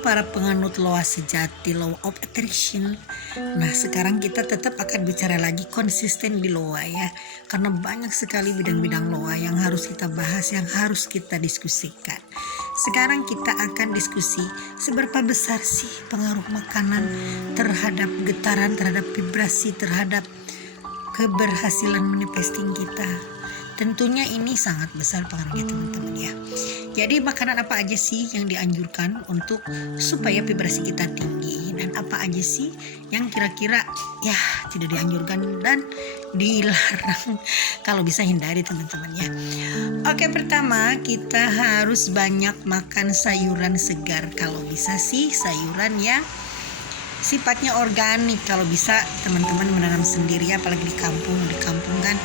para penganut law sejati, law of attraction. Nah, sekarang kita tetap akan bicara lagi konsisten di law ya. Karena banyak sekali bidang-bidang law yang harus kita bahas, yang harus kita diskusikan. Sekarang kita akan diskusi seberapa besar sih pengaruh makanan terhadap getaran, terhadap vibrasi, terhadap keberhasilan manifesting kita. Tentunya ini sangat besar pengaruhnya teman-teman ya. Jadi makanan apa aja sih yang dianjurkan untuk supaya vibrasi kita tinggi, dan apa aja sih yang kira-kira ya tidak dianjurkan dan dilarang, kalau bisa hindari teman-teman ya. Oke, pertama kita harus banyak makan sayuran segar, kalau bisa sih sayuran yang sifatnya organik, kalau bisa teman-teman menanam sendiri, apalagi di kampung kan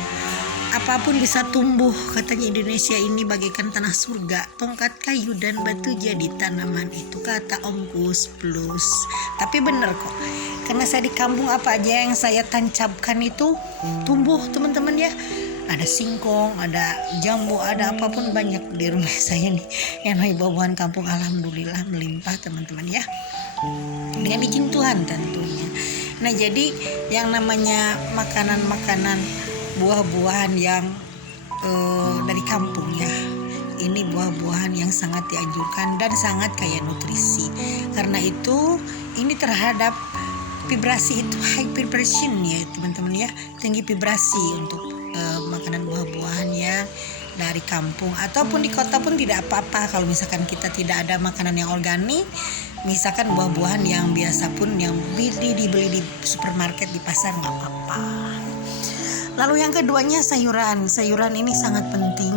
apapun bisa tumbuh. Katanya Indonesia ini bagaikan tanah surga, tongkat kayu dan batu jadi tanaman, itu kata Om Gus Plus. Tapi bener kok, karena saya di kampung apa aja yang saya tancapkan itu tumbuh teman-teman ya. Ada singkong, ada jambu, ada apapun banyak di rumah saya nih yang buah-buahan kampung, alhamdulillah melimpah teman-teman ya, dengan izin Tuhan tentunya. Nah, jadi yang namanya makanan-makanan buah-buahan yang dari kampung ya, ini buah-buahan yang sangat dianjurkan dan sangat kaya nutrisi. Karena itu ini terhadap vibrasi itu high vibration ya teman-teman ya, tinggi vibrasi untuk makanan buah-buahan yang dari kampung. Ataupun di kota pun tidak apa-apa kalau misalkan kita tidak ada makanan yang organik, misalkan buah-buahan yang biasa pun yang dibeli di supermarket, di pasar, nggak apa-apa. Lalu yang keduanya sayuran. Sayuran ini sangat penting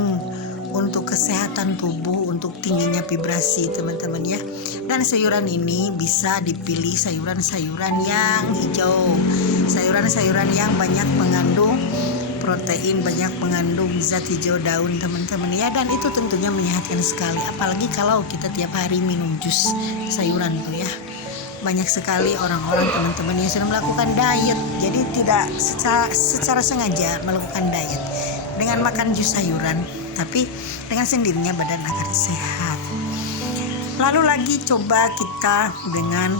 untuk kesehatan tubuh, untuk tingginya vibrasi teman-teman ya. Dan sayuran ini bisa dipilih sayuran-sayuran yang hijau, sayuran-sayuran yang banyak mengandung protein, banyak mengandung zat hijau daun teman-teman ya. Dan itu tentunya menyehatkan sekali, apalagi kalau kita tiap hari minum jus sayuran tuh ya. Banyak sekali orang-orang teman-teman yang sudah melakukan diet, jadi tidak secara sengaja melakukan diet dengan makan jus sayuran, tapi dengan sendirinya badan akan sehat. Lalu lagi coba kita dengan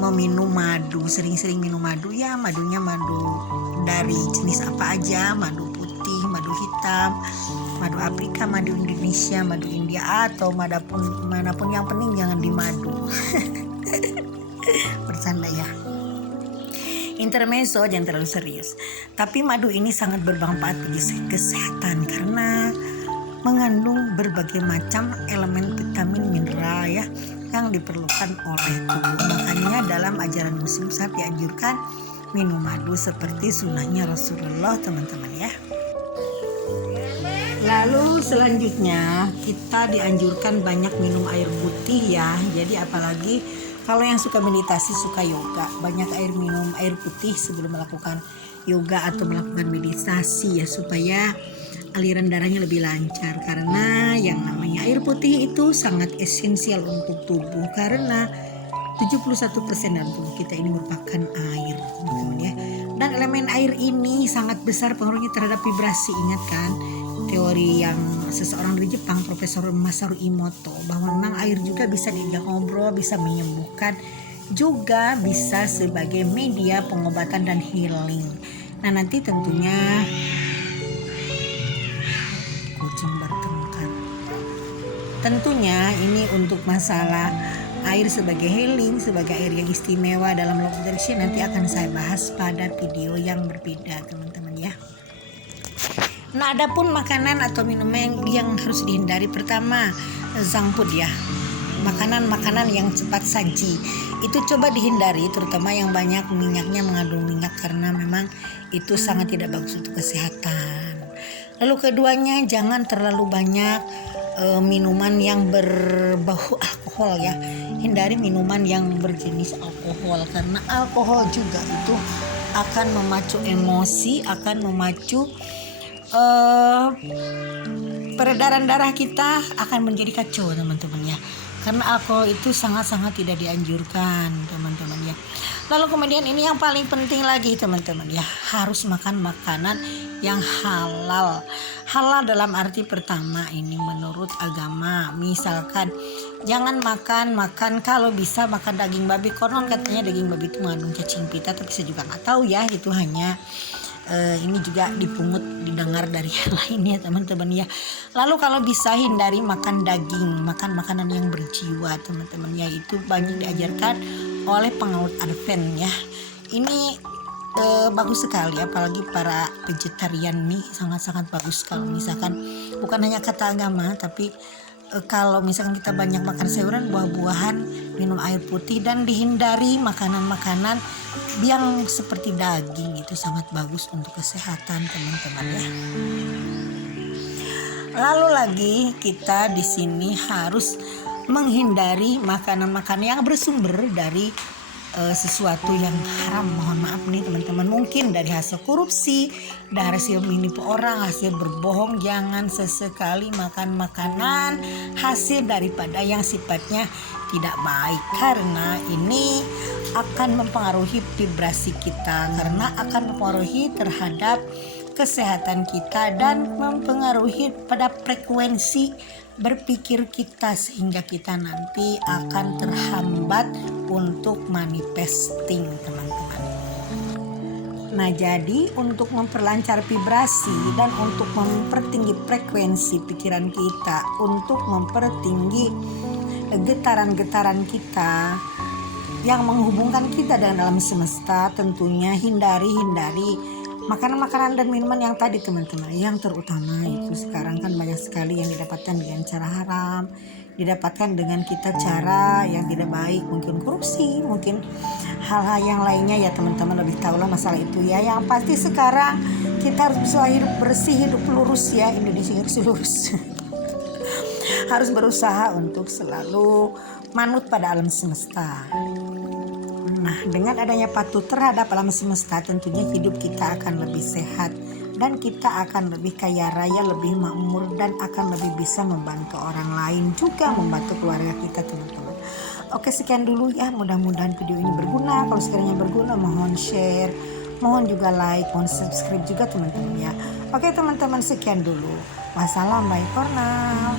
meminum madu, sering-sering minum madu ya. Madunya madu dari jenis apa aja, madu putih, madu hitam, madu Afrika, madu Indonesia, madu India, atau manapun yang penting jangan di madu. Bercanda ya, intermezzo, jangan terlalu serius. Tapi madu ini sangat bermanfaat bagi kesehatan karena mengandung berbagai macam elemen vitamin mineral ya yang diperlukan oleh tubuh. Makanya dalam ajaran Muslim saat dianjurkan minum madu seperti sunnahnya Rasulullah teman-teman ya. Lalu selanjutnya kita dianjurkan banyak minum air putih ya. Jadi apalagi kalau yang suka meditasi, suka yoga, banyak minum air putih sebelum melakukan yoga atau melakukan meditasi ya, supaya aliran darahnya lebih lancar. Karena yang namanya air putih itu sangat esensial untuk tubuh, karena 71% dalam tubuh kita ini merupakan air teman-teman ya. Dan elemen air ini sangat besar pengaruhnya terhadap vibrasi. Ingat kan teori yang seseorang dari Jepang, Profesor Masaru Emoto, bahwa memang air juga bisa diajak ngobrol, bisa menyembuhkan, juga bisa sebagai media pengobatan dan healing. Nah, nanti tentunya kucing bertengkar. Tentunya ini untuk masalah air sebagai healing, sebagai air yang istimewa dalam law of attraction, nanti akan saya bahas pada video yang berbeda teman-teman ya. Nah, adapun makanan atau minuman yang harus dihindari, pertama junk food ya, makanan-makanan yang cepat saji itu coba dihindari, terutama yang banyak minyaknya, mengandung minyak, karena memang itu sangat tidak bagus untuk kesehatan. Lalu keduanya, jangan terlalu banyak minuman yang berbau alkohol ya. Hindari minuman yang berjenis alkohol, karena alkohol juga itu akan memacu emosi, akan memacu peredaran darah kita, akan menjadi kacau teman-teman ya. Karena alkohol itu sangat-sangat tidak dianjurkan teman-teman ya. Lalu kemudian ini yang paling penting lagi teman-teman ya, harus makan makanan yang halal. Halal dalam arti pertama ini menurut agama, misalkan jangan makan kalau bisa makan daging babi. Konon katanya daging babi itu mengandung cacing pita, tapi saya juga nggak tahu ya, itu hanya ini juga didengar dari yang lain ya teman-teman ya. Lalu kalau bisa hindari makan daging, makan makanan yang berjiwa teman-teman ya, itu banyak diajarkan oleh pengaut Advent ya. Ini bagus sekali, apalagi para vegetarian nih, sangat-sangat bagus kalau misalkan bukan hanya kata agama, tapi kalau misalkan kita banyak makan sayuran, buah-buahan, minum air putih, dan dihindari makanan-makanan yang seperti daging, itu sangat bagus untuk kesehatan teman-teman ya. Lalu lagi kita di sini harus menghindari makanan-makanan yang bersumber dari sesuatu yang haram. Mohon maaf nih teman-teman, mungkin dari hasil korupsi, dari hasil menipu orang, hasil berbohong. Jangan sesekali makan makanan hasil daripada yang sifatnya tidak baik, karena ini akan mempengaruhi vibrasi kita, karena akan mempengaruhi terhadap kesehatan kita dan mempengaruhi pada frekuensi berpikir kita, sehingga kita nanti akan terhambat untuk manifesting teman-teman. Nah, jadi untuk memperlancar vibrasi dan untuk mempertinggi frekuensi pikiran kita, untuk mempertinggi getaran-getaran kita yang menghubungkan kita dengan alam semesta, tentunya hindari makanan-makanan dan minuman yang tadi teman-teman. Yang terutama itu sekarang kan banyak sekali yang didapatkan dengan cara haram, didapatkan dengan kita cara yang tidak baik, mungkin korupsi, mungkin hal-hal yang lainnya ya teman-teman, lebih tahulah masalah itu ya. Yang pasti sekarang kita harus bisa hidup bersih, hidup lurus ya, Indonesia harus lurus. Harus berusaha untuk selalu manut pada alam semesta. Nah, dengan adanya patuh terhadap alam semesta, tentunya hidup kita akan lebih sehat dan kita akan lebih kaya raya, lebih makmur, dan akan lebih bisa membantu orang lain, juga membantu keluarga kita teman-teman. Oke, sekian dulu ya, mudah-mudahan video ini berguna. Kalau sekiranya berguna, mohon share, mohon juga like, mohon subscribe juga teman-teman ya. Oke teman-teman, sekian dulu. Wassalam, bye for now.